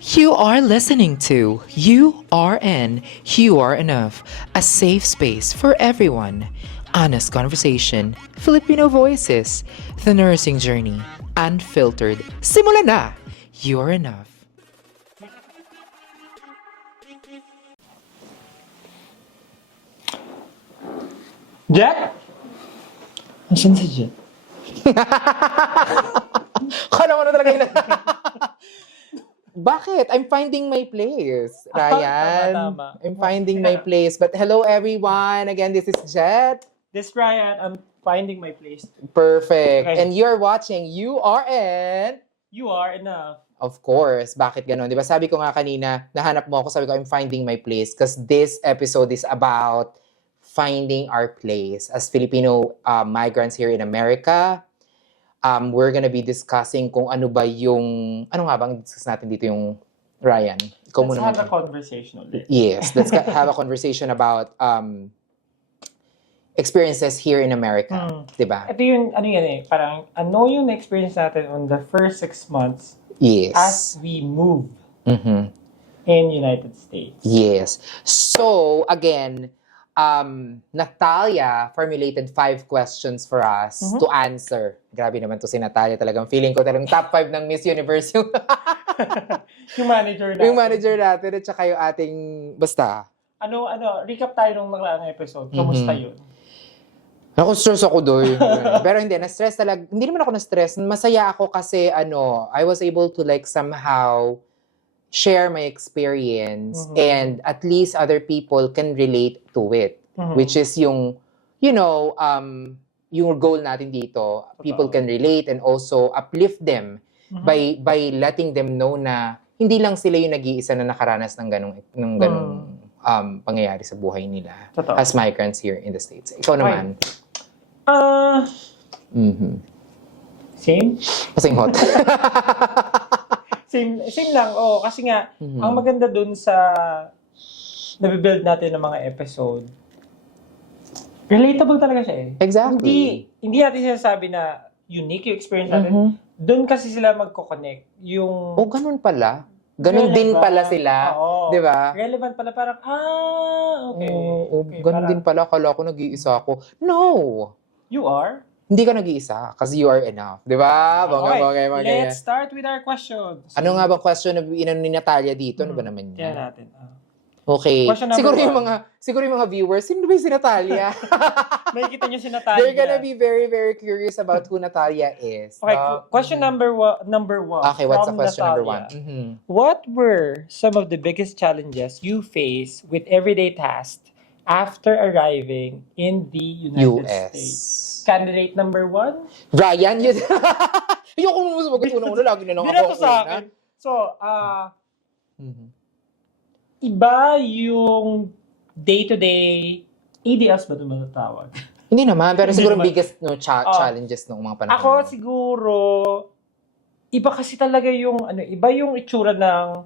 You are listening to URN, You Are Enough, a safe space for everyone. Honest conversation, Filipino voices, the nursing journey, unfiltered. Simula na! You are enough. Jack? Asan si Jack? Kala mo na talaga yun. Bakit? I'm finding my place, Ryan. Tama. I'm finding my place. But hello everyone. Again, this is Jet. This Ryan, I'm finding my place. Perfect. Okay. And you're watching URN. You are enough. Of course. Bakit ganun? Di ba sabi ko nga kanina, nahanap mo ako, sabi ko, I'm finding my place. Because this episode is about finding our place as Filipino migrants here in America. We're gonna be discussing kung ano ba yung... Ano nga bang discuss natin dito yung Ryan? Ikaw Let's muna have a mag- conversation ulit. Yes, let's have a conversation about experiences here in America. Diba? Ito yung, ano yan eh, parang ano yung na-experience natin on the first 6 months Yes. as we move Mhm. in United States. Yes. So, again, Natalia formulated 5 questions for us to answer. Grabe naman to si Natalia. Talagang feeling ko talagang top 5 ng Miss Universe yung, Yung manager natin. yung manager natin at saka yung ating, basta. Ano, recap tayo nung nakaraang episode. Kamusta yun? Ako, stress ako doon. Pero hindi, na-stress talaga. Hindi naman ako na-stress. Masaya ako kasi, I was able to like somehow share my experience and at least other people can relate to it. Which is yung, yung goal natin dito. People can relate and also uplift them by letting them know na hindi lang sila yung nag-iisa na nakaranas ng ganong pangyayari sa buhay nila Totoo. as migrants here in the States. Ikaw naman. Same? Kasing hot. Same lang. Oo, kasi nga, ang maganda dun sa nabibuild natin ng mga episode, relatable talaga siya eh. Exactly. Hindi natin sinasabi na unique yung experience natin. Doon kasi sila magko-connect. Yung Oh, ganun pala. Ganun din relevant. pala sila. Oo. Di ba? Relevant pala. Parang, okay. Oo, Okay, ganun parang, din pala. Akala ko nag-iisa ako. No! You are? Hindi ka nag-iisa kasi you are enough. Di ba? Bongga. Let's start with our questions. Ano nga bang question na inano ni Natalia dito? Ano ba naman Tingnan yan? natin. Okay. Question number Siguro yung mga viewers, sino ba yung si Natalia? May kita nyo si Natalia. They're gonna be very, very curious about who Natalia is. Okay, question number one. Okay, what's the from question number Natalia. 1? What were some of the biggest challenges you face with everyday tasks after arriving in the United US. States? Candidate number 1? Brian, yun. Ayoko mo sumagot una-una. Lagi na lang Hindi ako. na to sa akin. So, Mhm. iba yung day-to-day EDS ba ito matatawag? Hindi naman, pero siguro naman. biggest challenges ng mga panahon. Ako siguro, iba kasi talaga yung, iba yung itsura ng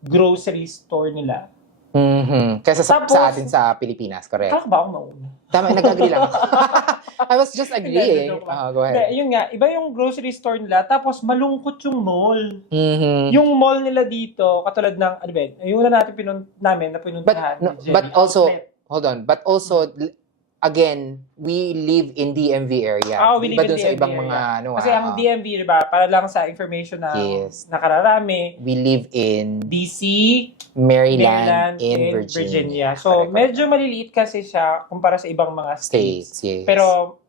grocery store nila. Kaysa Tapos, sa atin sa Pilipinas, correct? Kala ko ba ako mauna? Tama, nag-agree lang ako. I was just Hindi, agreeing. joke lang. Go Hindi, ahead. yun nga, iba yung grocery store nila, tapos malungkot yung mall. Mhm. Yung mall nila dito, katulad ng, yung una natin na pinuntahan. But Jenny also, Outlet. hold on, but also, again, we live in DMV area. We Iba live in dun sa DMV ibang area. mga, Kasi ang DMV, diba, para lang sa information na Yes. nakararami, we live in DC, Maryland, Maryland, and and Virginia. Virginia. So, Correct. medyo maliliit kasi siya kumpara sa ibang mga states. States, yes. Pero,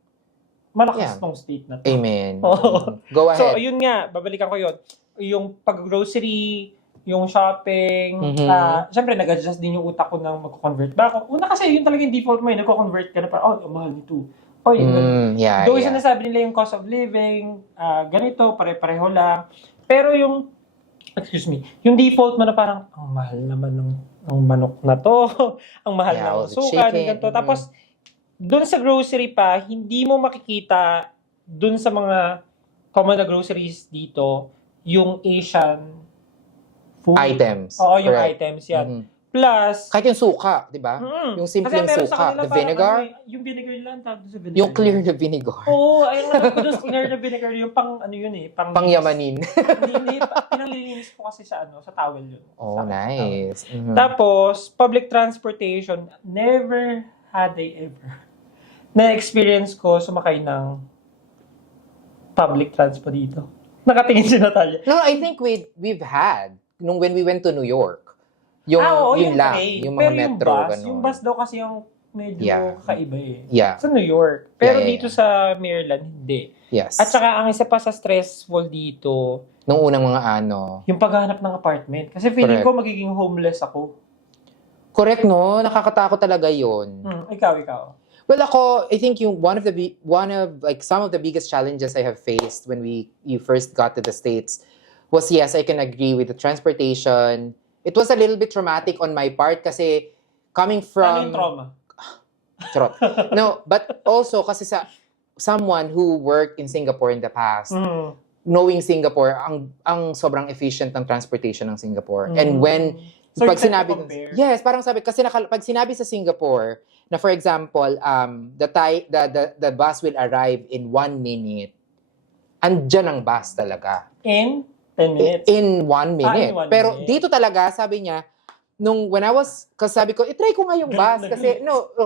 malakas Yeah. tong state na to. Amen. Oo. Go So, ahead. yun nga, babalikan ko yun. Yung pag-grocery, yung shopping, syempre, nag-adjust din yung utak ko ng mag-convert ba ako. Una kasi, yun talaga yung default mo, nag-convert ka na parang, mahal nito. Yeah, Though yeah. sinasabi nila yung cost of living, ganito, pare-pareho lang. Pero yung default mo na parang, ang mahal naman ng manok na to, ang mahal Yeah, all ng the suka, chicken. ganito. Tapos, dun sa grocery pa, hindi mo makikita dun sa mga common na groceries dito, yung Asian food. Items. Oo, yung Correct. items yan. Mhm. Plus, Kahit yung suka, di ba? mm, Yung simpleng meron sa suka, kanila the parang vinegar, yung vinegar lang, tawag doon sa vinegar. yung clear na vinegar. Oo, ay, ang alam ko doon sa clear na vinegar, yung pang, ano yun eh, pang... Pangyamanin. Hindi, pinanglilinis ko kasi sa, sa towel yun. Oh, Sa nice. towel. Tapos, public transportation, never had I ever na-experience ko sumakay ng public transport dito. Nakatingin si Natalia. No, I think we've had nung when we went to New York. Yung Oo, yun lang, train. yung mga Pero metro yung bus, ganun. yung bus daw kasi yung medyo kakaiba eh. Yeah. Sa New York. Pero Yeah. dito sa Maryland, hindi. Yes. At saka ang isa pa sa stressful dito, nung unang mga ano. yung paghahanap ng apartment. Kasi feeling ko magiging homeless ako. Correct, no? Nakakatakot talaga yun. Ikaw. Well, ako, I think yung one of like some of the biggest challenges I have faced when you first got to the States was, yes, I can agree with the transportation. It was a little bit traumatic on my part kasi coming Ano from... yung trauma? Charot. No, but also kasi sa someone who worked in Singapore in the past, knowing Singapore, ang sobrang efficient ng transportation ng Singapore. And when So pag you sinabi, tend to compare? yes, parang sabi kasi pag sinabi sa Singapore na for example, the bus will arrive in 1 minute. Andyan ang bus talaga. In 10 minutes? In 1 minute. in 1 Pero minute. dito talaga, sabi niya, kasi sabi ko, itry ko nga yung bus. Kasi,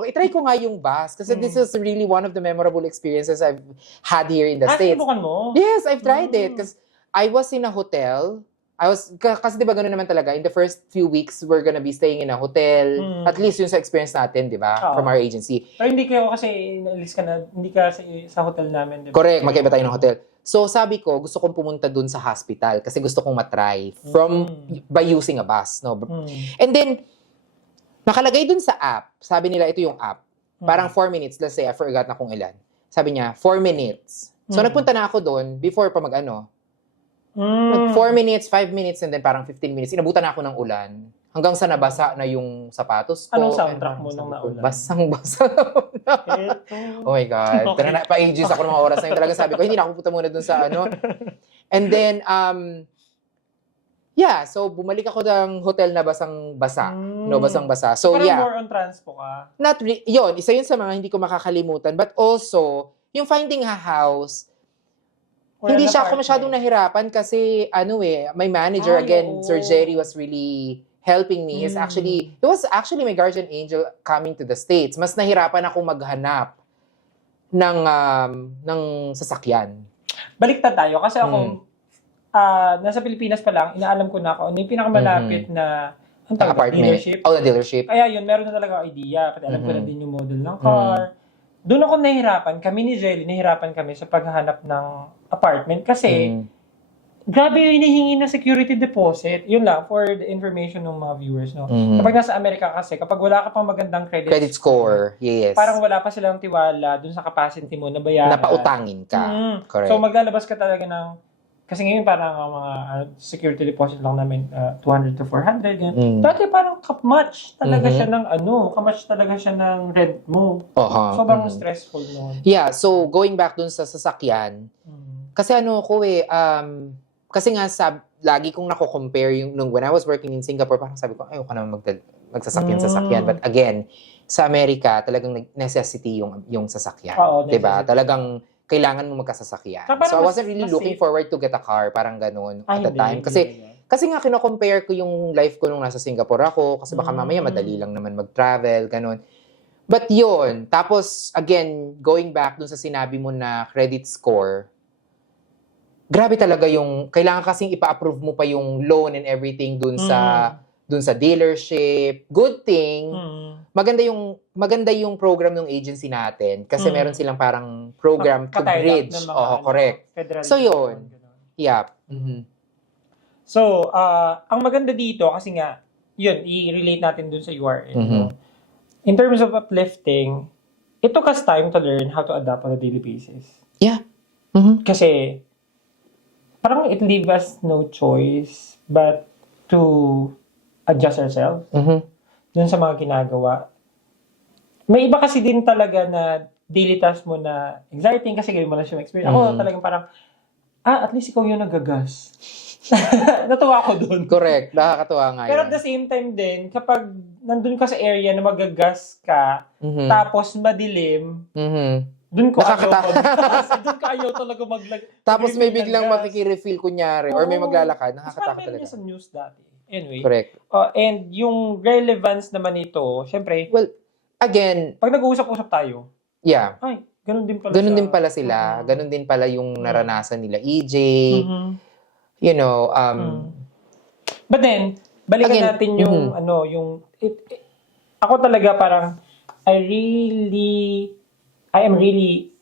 itry ko nga yung bus. Kasi this is really one of the memorable experiences I've had here in the States. Sinubukan mo? Yes, I've tried it. Because I was in a hotel. Kasi di ba gano'n naman talaga, in the first few weeks, we're gonna be staying in a hotel. At least yun sa experience natin, di ba? Oo. From our agency. Pero hindi kayo kasi, naalis ka na, hindi ka sa hotel namin, di ba? Correct, magkaiba tayo ng hotel. So sabi ko, gusto kong pumunta dun sa hospital kasi gusto kong matry by using a bus. No? And then, nakalagay dun sa app, sabi nila ito yung app. Parang 4 minutes, let's say, I forgot na kung ilan. Sabi niya, 4 minutes. So nagpunta na ako dun before pa 4 minutes, 5 minutes, and then parang 15 minutes. Inabutan na ako ng ulan. Hanggang sa nabasa na yung sapatos ko. Anong soundtrack mo nung naulan? Basang-basa. Oh my God. Okay. Pa-ages ako ng mga oras na yun. Talagang sabi ko, hindi na ako pupunta muna dun sa ano. And then, so bumalik ako ng hotel na basang-basa. No, basang-basa. So, Parang more on transpo ka. Yun, isa yun sa mga hindi ko makakalimutan. But also, yung finding a house, hindi siya ako masyadong nahirapan kasi, my manager, Sir Jerry was really helping me. He was actually my guardian angel coming to the States. Mas nahirapan ako maghanap ng sasakyan. Baliktad tayo kasi ako, nasa Pilipinas pa lang, inaalam ko na ako, ano yung pinakamalapit na Apartment. dealership. Oh, the dealership. Kaya yun, meron na talaga idea. Pati alam ko na din yung model ng car. Doon ako nahihirapan, kami ni Jelly, nahihirapan kami sa paghahanap ng apartment kasi grabe yung hinihingi na security deposit. Yun lang, for the information ng mga viewers. No? Kapag nasa Amerika kasi, kapag wala ka pang magandang credit score, yes. parang wala pa silang tiwala dun sa capacity mo na bayaran. Napautangin ka. Correct. So maglalabas ka talaga ng, kasi ngayon parang ang mga security deposit lang namin, 200 to 400. Dati parang kamatch talaga siya ng kamatch talaga siya ng rent mo. Sobrang stressful noon. Yeah, so going back dun sa sasakyan, kasi kasi nga lagi kong nako-compare yung when I was working in Singapore, parang sabi ko, ayoko naman magsasakyan. But again, sa Amerika, talagang necessity yung sasakyan. Oo, diba? necessity. Talagang kailangan mo magkasasakyan. So I wasn't really looking forward to get a car, parang ganun at the time. Kasi nga kino-compare ko yung life ko nung nasa Singapore ako, kasi baka mamaya madali lang naman mag-travel, ganun. But yun, tapos again, going back dun sa sinabi mo na credit score, grabe talaga yung, kailangan kasing ipa-approve mo pa yung loan and everything dun sa dealership. Good thing, maganda yung program ng agency natin kasi meron silang parang program to bridge. Correct. So yun. Yeah. So, ang maganda dito kasi nga, yun, i-relate natin dun sa URL. No? In terms of uplifting, it took us time to learn how to adapt on a daily basis. Yeah. Kasi, parang it leave us no choice but to adjust ourselves dun sa mga ginagawa. May iba kasi din talaga na daily task mo na exciting kasi gawin mo na siya experience. Ako talagang parang, at least ikaw yung nagagas. Natuwa ko dun. Correct. Nakakatuwa nga Pero yun. at the same time din, kapag nandun ka sa area na magagas ka, Mhm. tapos madilim, Mhm. dun ko Nakakatakot. Dun ka ayaw talaga Tapos may mag-refill ng biglang gas. makikirefill kunyari or may Oo. maglalakad. Mas Nakakatakot parang meron talaga. niya sa news dati. Anyway. Correct. And yung relevance naman nito, syempre, Well, again, pag nag-uusap-usap tayo, yeah. ay, ganun din pala Ganun siya. din pala sila. Mm. Ganun din pala yung naranasan nila EJ. Mhm. You know, But then, balikan Again, natin yung, ako talaga parang, I am really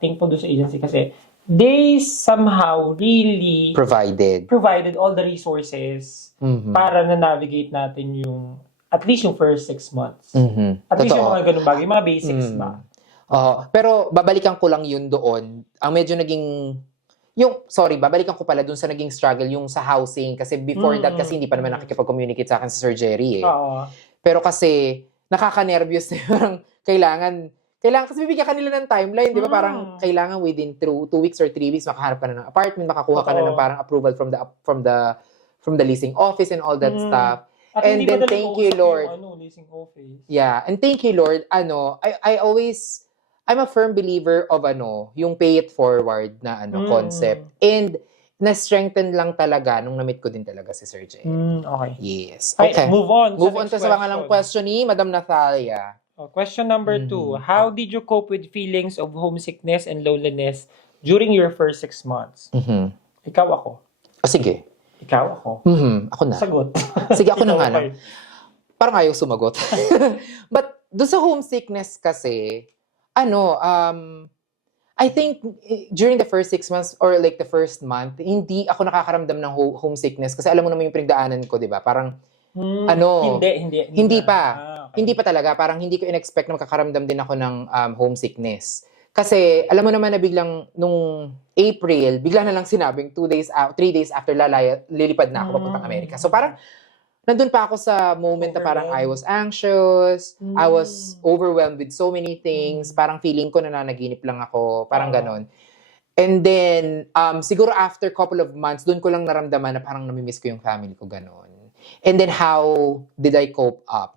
thankful do sa agency kasi they somehow really provided all the resources Mhm. para na-navigate natin yung, at least yung first 6 months. Mhm. At least yung Totoo. mga ganun bagay, mga basics ba? Pero babalikan ko lang yun doon. Ang medyo naging babalikan ko pala dun sa naging struggle yung sa housing kasi before that kasi hindi pa naman nakikipag-communicate sa akin si Sir Jerry eh. Oo. Pero kasi nakaka-nervous na parang kailangan kasi bibigyan ka nila ng timeline, di ba? Parang kailangan within 2 weeks or 3 weeks makahanap ka na ng apartment, makakuha ka na ng parang approval from the leasing office and all that stuff. At And hindi then, pa thank you, Lord. Leasing office. Yeah, and thank you, Lord. I'm a firm believer of yung pay it forward na concept. And na-strengthen lang talaga nung na-meet ko din talaga si Sir Jay. Okay. Yes. Okay, Okay. move on. Move on to sa pangalang question ni Madam Nathalia. Question number 2. How did you cope with feelings of homesickness and loneliness during your first 6 months? Mhm. Ikaw ako. Sige. Ikaw ako. Ako na. Sagot. Sige, ako na Ikaw, nga okay. lang. Parang ayaw sumagot. But doon sa homesickness kasi, I think during the first 6 months or like the first month, hindi ako nakakaramdam ng homesickness kasi alam mo naman yung pinagdaanan ko, di ba? Parang, hindi pa. Okay. Hindi pa talaga. Parang hindi ko in-expect na makakaramdam din ako ng homesickness. Kasi, alam mo naman na biglang, nung April, bigla na lang sinabing 3 days after lilipad na ako papuntang Amerika. So parang, nandun pa ako sa moment na parang I was anxious, I was overwhelmed with so many things, parang feeling ko na nanaginip lang ako, parang ganon. And then, siguro after couple of months, dun ko lang naramdaman na parang namimiss ko yung family ko, ganon. And then, how did I cope up?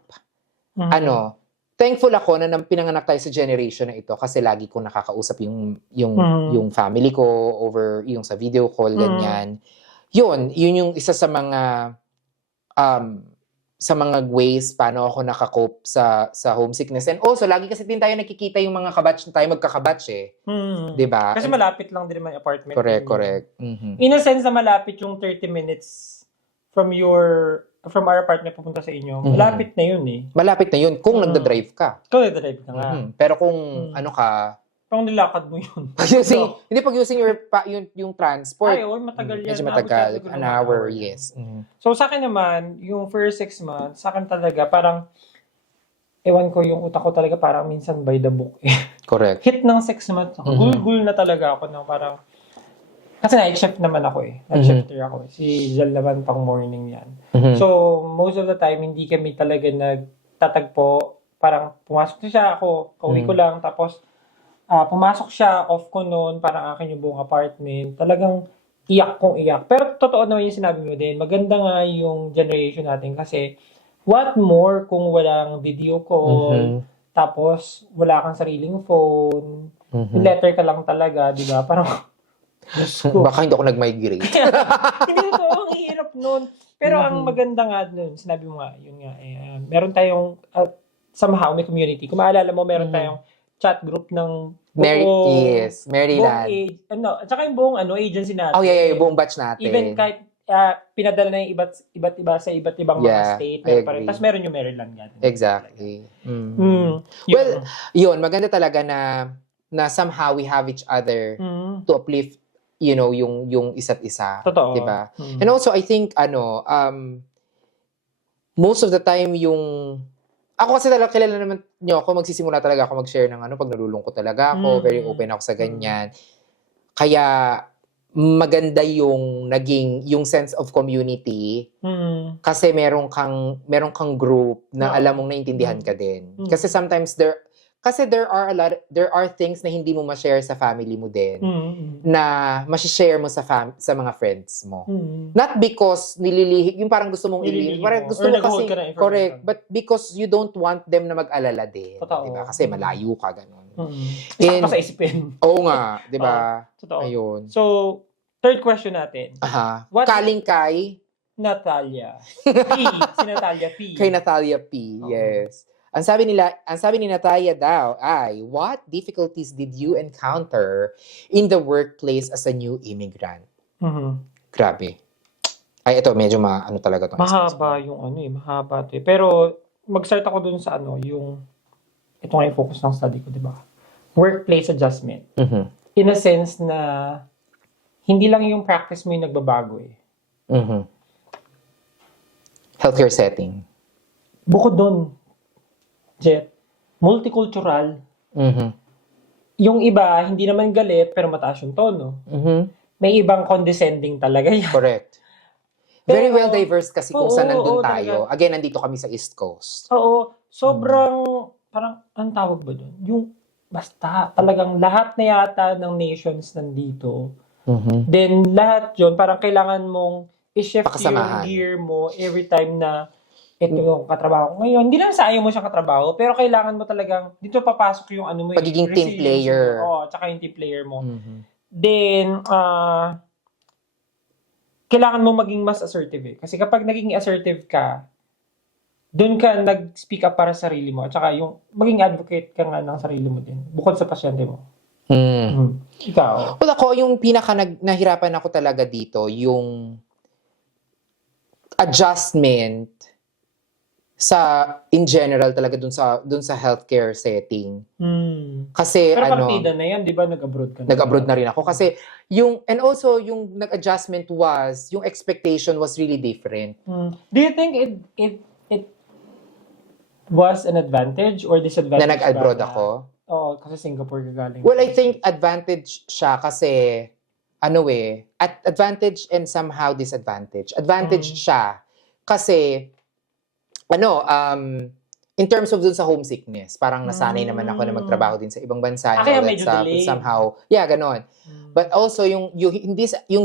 Thankful ako na pinanganak tayo sa generation na ito kasi lagi kong nakakausap yung family ko over yung sa video call, ganyan. Yun yung isa sa mga ways paano ako nakakope sa homesickness. And also, lagi kasi din tayo nakikita yung mga kabatch na tayo magkakabatch eh. Diba? Kasi malapit lang din naman yung apartment. Correct. Mhm. In a sense na malapit yung 30 minutes from our apartment papunta sa inyo. Malapit na yun eh. Malapit na yun kung nagda-drive ka. Ikaw nagda-drive ka nga. Pero kung Pang nilakad mo yun. hindi pag using yung transport. Ay, matagal yan. Medyo matagal. An hour, yes. So sa akin naman, yung first 6 months, sa akin talaga parang, ewan ko yung utak ko talaga parang minsan by the book eh. Correct. Hit ng 6 months, gul-gul na talaga ako ng parang, kasi night shift naman ako eh. Night shifter ako. Si Zal naman pang morning yan. So, most of the time, hindi kami talaga nagtatagpo. Parang pumasok na siya ako, kauwi ko lang, tapos pumasok siya, off ko noon, parang akin yung buong apartment. Talagang iyak kong iyak. Pero totoo naman yung sinabi mo din, maganda nga yung generation natin kasi what more kung walang video call, tapos wala kang sariling phone, letter ka lang talaga, di ba? Parang, baka hindi ako nag-migrate. hindi totoo, ang hirap nun. Pero ang maganda nga nun, sinabi mo nga, yun nga, meron tayong, somehow may community. Kung maalala mo, meron tayong chat group ng Maryland. At saka yung buong agency natin. Yung buong batch natin. Even kahit pinadala na yung iba't iba sa iba't ibang mga state. Tapos meron yung Maryland nga. Exactly. Well, yun, maganda talaga na somehow we have each other to uplift yung isa't isa. Totoo. Diba? And also, I think, most of the time ako kasi talaga, kilala naman nyo ako, magsisimula talaga ako mag-share ng pag nalulungkot talaga ako, very open ako sa ganyan. Kaya, maganda yung sense of community, kasi meron kang group na alam mong naintindihan ka din. Kasi sometimes kasi there are things na hindi mo ma-share sa family mo din, na ma-share mo sa mga friends mo. Not because nililihi, yung parang gusto mong ililihi, parang gusto mo kasi, correct, but because you don't want them na mag-alala din. Totoo. Diba? Kasi malayo ka, ganun. Saka sa isipin. Oo nga, diba? Totoo. Ayun. So, third question natin. What- Kaling kay? Natalia. P. Si Natalia P. Kay Natalia P, yes. Ang sabi ni Natalia daw ay, what difficulties did you encounter in the workplace as a new immigrant? Grabe. Ay, ito, medyo ano talaga to. Mahaba mahaba to. Pero, mag-start ako dun sa ito nga yung focus ng study ko, di ba? Workplace adjustment. In a sense na, hindi lang yung practice mo yung nagbabago eh. Healthcare setting. Bukod dun, Jet, multicultural. Yung iba, hindi naman galit, pero mataas yung tono. May ibang condescending talaga yan. Correct. Very Pero, well diverse kasi kung saan nandun tayo. talaga. Again, nandito kami sa East Coast. Oo, sobrang, parang, anong tawag ba dun? Yung, basta, talagang lahat na yata ng nations nandito. Then, lahat yun, parang kailangan mong i-shift yung Pakasamahan. gear mo every time na ito yung katrabaho ko ngayon. Hindi lang sa ayaw mo siyang katrabaho, pero kailangan mo talagang, dito papasok yung ano mo. Pagiging team player. Oo, tsaka yung team player mo. Then, kailangan mo maging mas assertive eh. Kasi kapag naging assertive ka, doon ka nag-speak up para sa sarili mo. At saka yung maging advocate ka nga ng sarili mo din. Bukod sa pasyente mo. Ikaw? Well, ako, yung nahirapan ako talaga dito, yung adjustment in general talaga dun sa healthcare setting. Kasi Pero partida na yan, di ba? Nag-abroad ka na. Nag-abroad na rin ako. Kasi and also yung nag-adjustment yung expectation was really different. Do you think it was an advantage or disadvantage? Na nag-abroad ba ako. Oo, kasi Singapore ka galing. Well, I think advantage siya kasi advantage and somehow disadvantage. Advantage siya kasi in terms of dun sa homesickness, parang nasanay naman ako na magtrabaho din sa ibang bansa. Kaya medyo delay. Somehow, ganon. But also, yung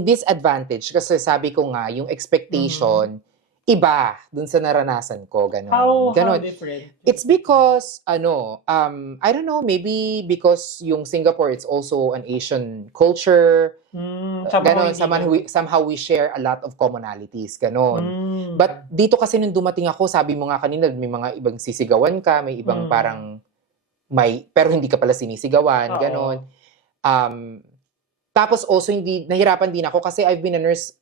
disadvantage, kasi sabi ko nga, yung expectation, iba dun sa naranasan ko, ganon. How Ganon. different? It's because, I don't know, maybe because yung Singapore, it's also an Asian culture. Ganon, somehow we share a lot of commonalities, ganon. But dito kasi nung dumating ako, sabi mo nga kanina, may mga ibang sisigawan ka, may ibang parang pero hindi ka pala sinisigawan, ganon. Tapos also, nahirapan din ako kasi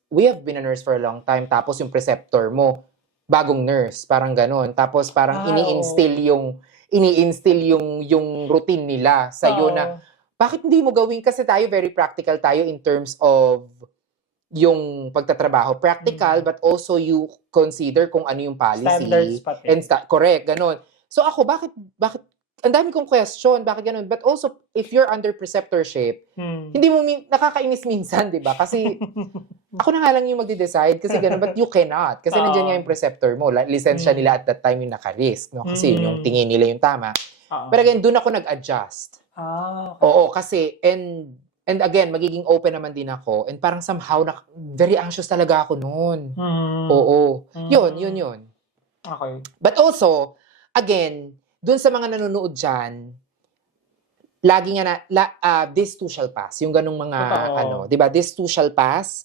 we have been a nurse for a long time, tapos yung preceptor mo, bagong nurse, parang ganon. Tapos parang ini-instill yung routine nila sa'yo na, bakit hindi mo gawin? Kasi tayo, very practical tayo in terms of yung pagtatrabaho. Practical, but also you consider kung ano yung policy. Standards pati. Correct, ganon. So ako, bakit, ang dami kong question, bakit ganon? But also, if you're under preceptorship, hindi mo, nakakainis minsan, di ba? Kasi, ako na nga lang yung magde-decide, kasi ganon, but you cannot. Kasi nandiyan nga yung preceptor mo. Lisensya nila at that time yung naka-risk, no? Kasi yung tingin nila yung tama. Pero again, doon ako nag-adjust. Okay. Oo, kasi, and again, magiging open naman din ako. And parang somehow, very anxious talaga ako noon. Oo. Yun. Okay. But also, again, dun sa mga nanonood dyan, lagi nga this too shall pass. Yung ganong mga, di ba? This too shall pass.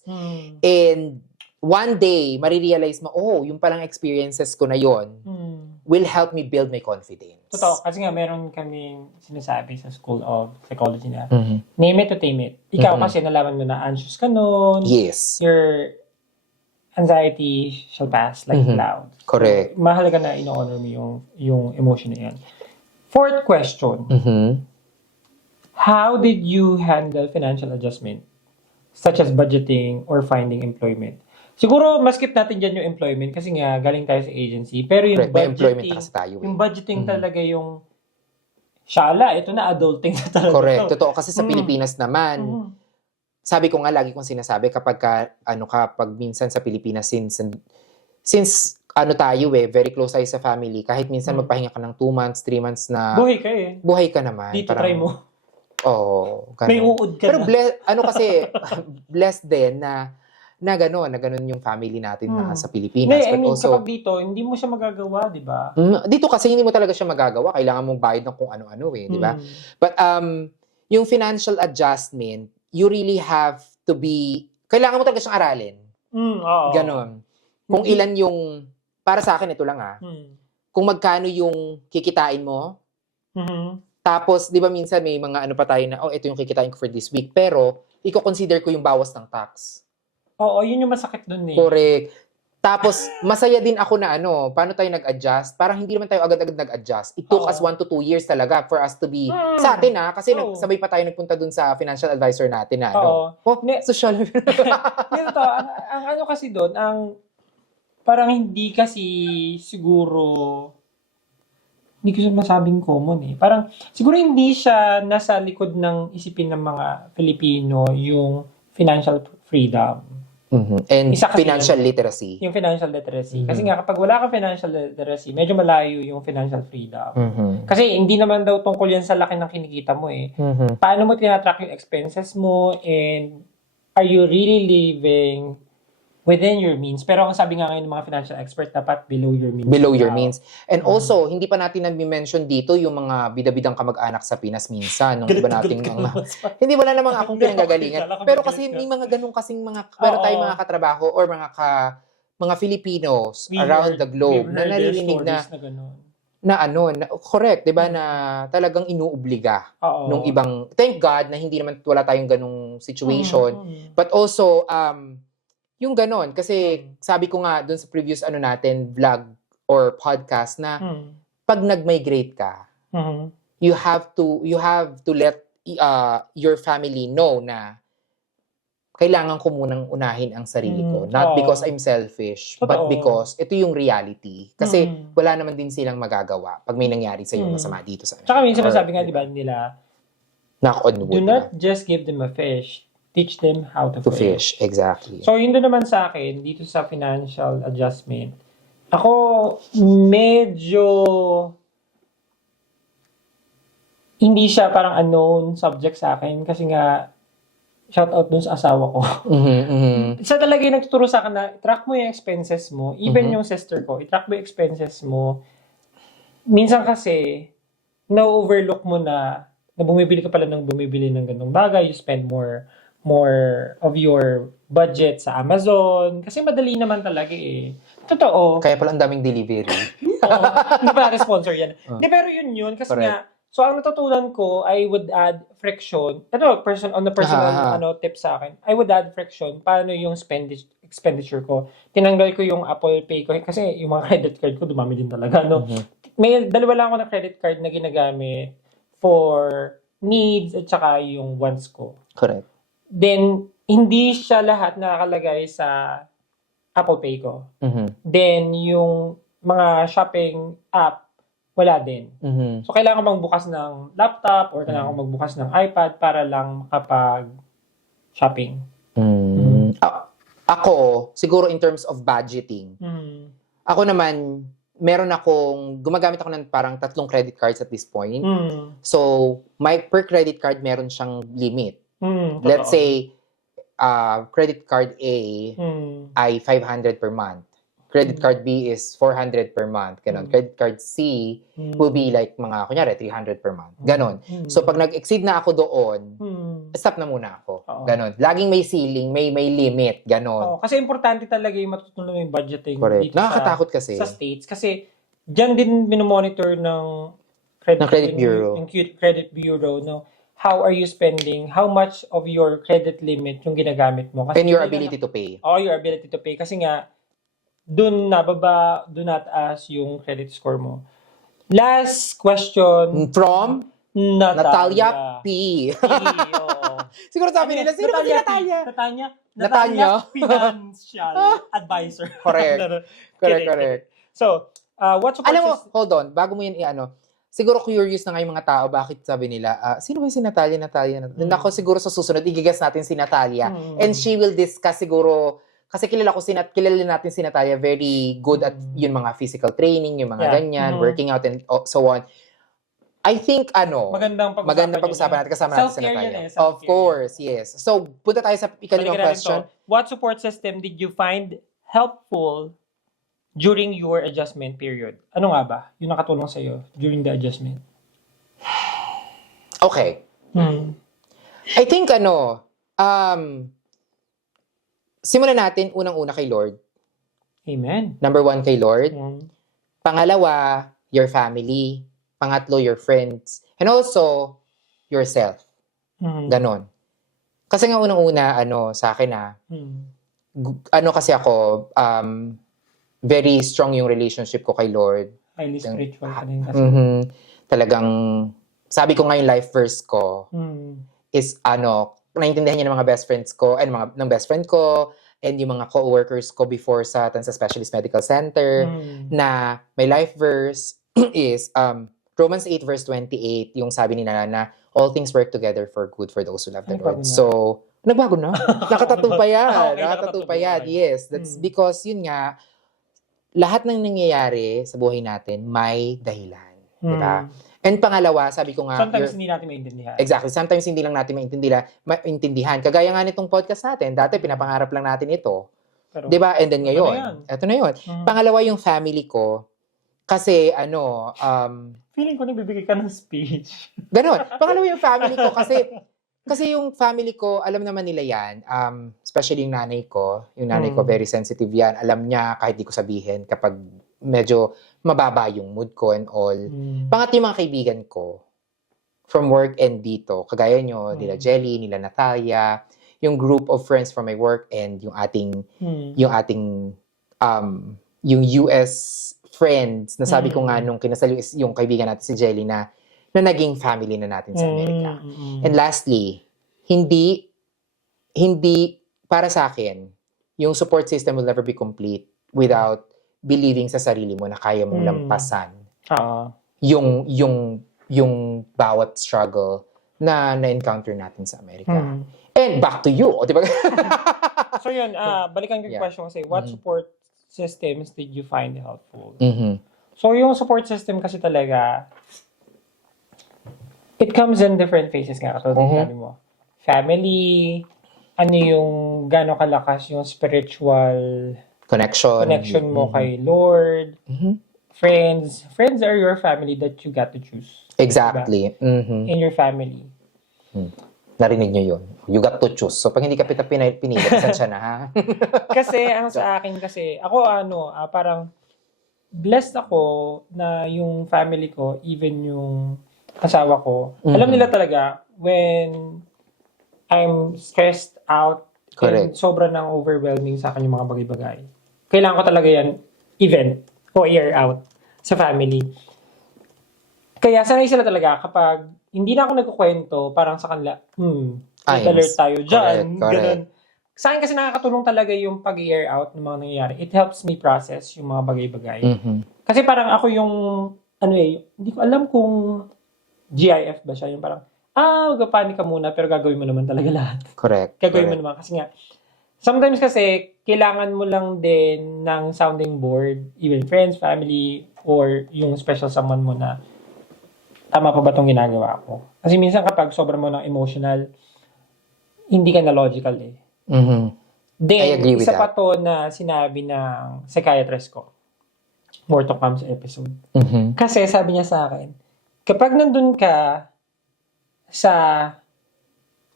And one day, marirealize mo, yung palang experiences ko na yon will help me build my confidence. Totoo. Kasi nga, meron kaming sinasabi sa School of Psychology na, name it to tame it. Ikaw kasi nalaman mo na anxious ka nun. Yes. Your anxiety shall pass like clouds. Correct. So, mahalaga na ino-honor mo yung emotion na yan. Fourth question. How did you handle financial adjustment? Such as budgeting or finding employment? Siguro, maskip natin dyan yung employment kasi nga, galing tayo sa agency. Pero yung Correct. May employment budgeting, kasi tayo. yung budgeting talaga yung, shala, ito na adulting na talaga. Correct. Totoo. Kasi sa Pilipinas naman, sabi ko nga, lagi kong sinasabi, kapag minsan sa Pilipinas, since ano tayo very close tayo sa family. Kahit minsan magpahinga ka ng 2 months, 3 months na Buhay ka eh. buhay ka naman. Dito try mo. Oo. May uod ka Pero na. kasi, blessed din na gano'n yung family natin na sa Pilipinas. Hindi, I But mean, also, kapag dito, hindi mo siya magagawa, di ba? dito kasi hindi mo talaga siya magagawa. Kailangan mong bayad ng kung ano-ano di ba? But yung financial adjustment, you really have to be, kailangan mo talaga siyang aralin. Oo. Ganon. Kung ilan yung, para sa akin, ito lang kung magkano yung kikitain mo, tapos, di ba minsan may mga ano pa tayo na, ito yung kikitain ko for this week. Pero, i-consider ko yung bawas ng tax. Oo, yun yung masakit dun eh. Correct. Tapos, masaya din ako na paano tayo nag-adjust? Parang hindi naman tayo agad-agad nag-adjust. It took us 1 to 2 years talaga for us to be, sa atin kasi sabay pa tayo nagpunta dun sa financial advisor natin social. Ganito, ang ano kasi dun, parang hindi kasi siguro, hindi ko siya masabing common eh. Parang, siguro hindi siya nasa likod ng isipin ng mga Filipino yung financial freedom. And financial literacy. Yung financial literacy. Kasi nga, kapag wala kang financial literacy, medyo malayo yung financial freedom. Kasi hindi naman daw tungkol yan sa laki ng kinikita mo eh. Paano mo tinatrack yung expenses mo and are you really living within your means? Pero ang sabi nga ngayon ng mga financial expert, dapat below your means. Below your means. And also, hindi pa natin na-mention dito yung mga bidabidang kamag-anak sa Pinas minsan. Nung iba nating hindi wala namang akong pinanggagalingan. Pero kasi may mga ganun kasing mga, meron tayong mga katrabaho or mga Filipinos around the globe na naririnig na correct, 'di ba, na talagang inuobliga nung ibang, thank God na hindi naman wala tayong ganung situation. But also yung ganon, kasi sabi ko nga dun sa previous vlog or podcast na pag nag-migrate ka, you have to let your family know na kailangan ko munang unahin ang sarili ko. Not because I'm selfish, but because ito yung reality. Kasi wala naman din silang magagawa pag may nangyari sa iyo masama dito sa Tsaka minsan sinasabi nga, di ba, nila, knock on wood, do not just give them a fish, teach them how to fish. Exactly. So, yun doon naman sa akin, dito sa financial adjustment, ako medyo hindi siya parang unknown subject sa akin kasi nga, shout out dun sa asawa ko. Isa talaga yung nagtuturo sa akin na track mo yung expenses mo. Even yung sister ko, i-track mo yung expenses mo. Minsan kasi, na-overlook mo na bumibili ka pala ng bumibili ng ganung bagay, you spend more of your budget sa Amazon. Kasi madali naman talaga eh. Totoo. Kaya pala ang daming delivery. Oo. Hindi pa natin sponsor yan. Hindi, pero yun. Kasi nga, so ang natutunan ko, I would add friction. Ito, on the personal tip sa akin, I would add friction. Paano yung expenditure ko? Tinanggal ko yung Apple Pay ko. Kasi yung mga credit card ko, dumami din talaga. No? May dalawa lang ako na credit card na ginagamit for needs at saka yung wants ko. Correct. Then, hindi siya lahat nakakalagay sa Apple Pay ko. Then, yung mga shopping app, wala din. So, kailangan ko magbukas ng laptop or kailangan ko magbukas ng iPad para lang makapag-shopping. Ako, siguro in terms of budgeting, ako naman, gumagamit ako ng parang 3 credit cards at this point. So, per credit card, meron siyang limit. Let's say, credit card A ay 500 per month. Credit card B is 400 per month. Ganon. Credit card C will be like mga, kunyari, 300 per month. Ganon. So, pag nag-exceed na ako doon, stop na muna ako. Ganon. Laging may ceiling, may limit. Ganon. Kasi importante talaga yung matutunan mo yung budgeting. Correct. Nakakatakot kasi. Sa States. Kasi, dyan din minomonitor ng credit bureau. Yung credit bureau, no? How are you spending? How much of your credit limit yung ginagamit mo? Kasi and your ability to pay. Your ability to pay. Kasi nga, dun nataas yung credit score mo. Last question. From Natalia P. Siguro sabi nila, sino ba si Natalia? Natalia, Financial Advisor. Correct. So, what support alam mo, hold on, bago mo yun siguro curious na nga yung mga tao, bakit sabi nila, sino ba si Natalia? Ako siguro sa susunod, igigas natin si Natalia. And she will discuss siguro kasi kilala natin si Natalia, very good at yung mga physical training, yung mga ganyan, working out and so on. I think, Magandang pag-usapan natin kasama natin si Self-care Natalia. yun eh, Of self-care course, yes. So, punta tayo sa ikalimang Balikan natin question. to. What support system did you find helpful during your adjustment period? Ano nga ba yung nakatulong sa'yo during the adjustment? Okay. I think simulan natin unang-una kay Lord. Amen. Number 1 kay Lord. Pangalawa, your family. Pangatlo, your friends. And also, yourself. Ganon. Kasi nga unang-una, sa akin kasi ako, very strong yung relationship ko kay Lord. Highly spiritual ka din kasi. Talagang, sabi ko nga yung life verse ko, is naintindihan niya ng mga best friends ko, ng best friend ko, and yung mga co-workers ko before sa Tansa Specialist Medical Center, na my life verse is Romans 8 verse 28, yung sabi ni Nana na all things work together for good for those who love the Lord. So, nagbago na. Nakatattoo pa yan. Nakatattoo pa yan. Yes. That's because, yun nga, lahat ng nangyayari sa buhay natin may dahilan. Di ba? And pangalawa, sabi ko nga... Sometimes hindi natin maintindihan. Exactly. Sometimes hindi lang natin maintindihan. Kagaya nga nitong podcast natin. Dati, pinapangarap lang natin ito. Di ba? And then ngayon, eto na yun. Pangalawa yung family ko. Kasi, feeling ko nagbibigay ka ng speech. Ganon. Pangalawa yung family ko. Kasi yung family ko, alam naman nila yan. Especially yung nanay ko. Yung nanay ko, very sensitive yan. Alam niya kahit di ko sabihin kapag medyo mababa yung mood ko and all. Pangat yung mga kaibigan ko from work and dito. Kagaya nyo, nila Jelly, nila Natalia, yung group of friends from my work and yung US friends na sabi ko nga nung kinasal yung kaibigan natin si Jelly na naging family na natin sa Amerika. And lastly, hindi para sa akin, yung support system will never be complete without believing sa sarili mo na kaya mong lampasan yung bawat struggle na na-encounter natin sa Amerika. And back to you, di ba? So yun, balikan ko yung question kasi, what support systems did you find helpful? So yung support system kasi talaga, it comes in different phases nga. Katulad ng sabi mo. Family, yung gano'ng kalakas yung spiritual connection mo kay Lord. Friends are your family that you got to choose. Exactly. Diba? In your family. Narinig nyo yun. You got to choose. So, pag hindi ka pinili, saan siya na, ha? Kasi, ang sa akin kasi, ako parang blessed ako na yung family ko, even yung asawa ko, alam nila talaga when I'm stressed out and sobra nang overwhelming sa akin yung mga bagay-bagay. Kailangan ko talaga yan event o air out sa family. Kaya sanay sila talaga kapag hindi na ako nagkukwento, parang sa kanila, alert tayo dyan. Correct. Sa akin kasi nakakatulong talaga yung pag-air out ng mga nangyayari. It helps me process yung mga bagay-bagay. Kasi parang ako yung, hindi ko alam kung GIF ba siya. Yung parang, magpapanik ka muna, pero gagawin mo naman talaga lahat. Correct. Gagawin mo naman. Kasi nga, sometimes kasi, kailangan mo lang din ng sounding board, even friends, family, or yung special someone mo na, tama pa ba itong ginagawa ko? Kasi minsan kapag sobrang mo ng emotional, hindi ka na logical eh. Then, isa pa to na sinabi ng psychiatrist ko. More to come sa episode. Kasi sabi niya sa akin, kapag nandun ka sa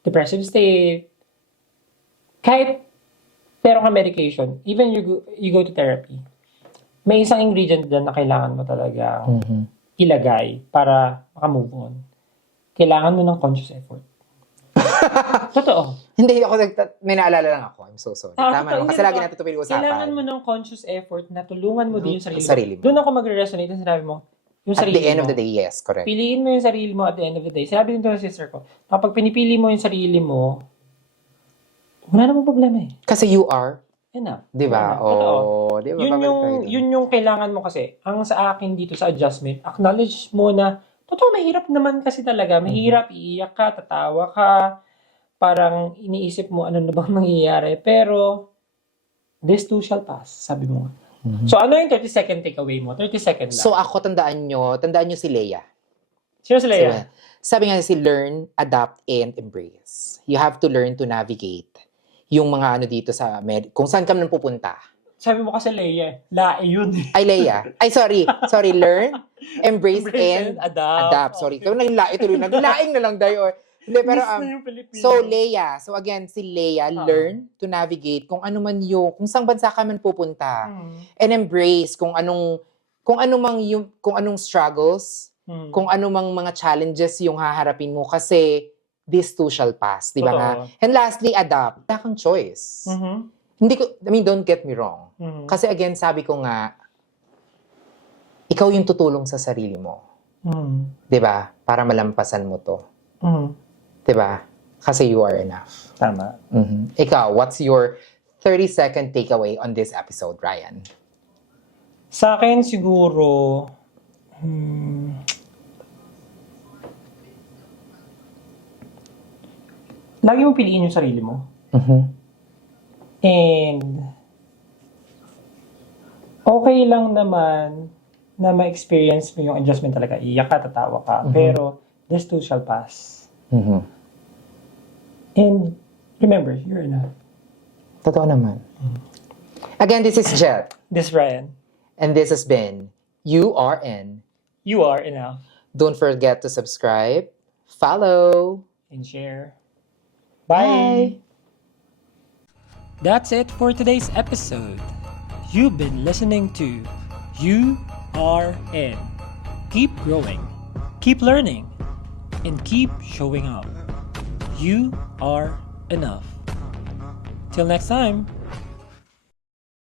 depressive state, kahit meron ka medication, even you go to therapy, may isang ingredient dyan na kailangan mo talaga ilagay para makamove on. Kailangan mo ng conscious effort. Totoo. Hindi ako, may naalala lang ako. I'm so sorry. Tama naman. Kasi lagi natin ito pinag-usapan. Kailangan mo ng conscious effort na tulungan mo din yung sarili mo. Doon ako magre-resonate na sinabi mo, yung sarili mo. At the end of the day, yes, correct. Piliin mo yung sarili mo at the end of the day. Sinabi din ito ng sister ko, kapag pinipili mo yung sarili mo, wala namang problema eh. Kasi you are. Enough. Diba? Diba? Yun yung kailangan mo kasi. Ang sa akin dito sa adjustment, acknowledge mo na, totoo, mahirap naman kasi talaga. Mahirap, iiyak ka, tatawa ka, parang iniisip mo ano na bang nangyayari. Pero, This too shall pass, sabi mo nga. So, ano yung 30-second takeaway mo? 30 second lang. So ako, tandaan nyo si Leia. Sino sila yan? Sabi nga si learn, adapt, and embrace. You have to learn to navigate yung mga dito sa kung saan ka man pupunta. Sabi mo kasi Leia. Lae yun. Ay, Leia. Ay, sorry. Learn, embrace, and adapt. Sorry. Kung naging lae tuloy, naglaing na lang dayo. Hindi, pero, so, Leia. So, again, si Leia, learn to navigate kung ano man kung saan bansa ka man pupunta. And embrace kung anong struggles, kung ano mang mga challenges yung haharapin mo kasi this too shall pass. Di ba nga? And lastly, adapt. Wala kang choice. Don't get me wrong. Kasi again, sabi ko nga, ikaw yung tutulong sa sarili mo. Di ba? Para malampasan mo to. Diba? Kasi you are enough. Tama. Ikaw, what's your 30-second takeaway on this episode, Ryan? Sa akin siguro, lagi mo piliin yung sarili mo. And okay lang naman na ma-experience mo yung adjustment talaga. Iyak ka, tatawa ka. Pero this too shall pass. And remember, you're enough. Totoo naman. Again, this is Jet. This is Ryan. And this has been You Are In. You are enough. Don't forget to subscribe, follow, And share. Bye. That's it for today's episode. You've been listening to You Are In. Keep growing, keep learning, and keep showing up. You are enough. Till next time.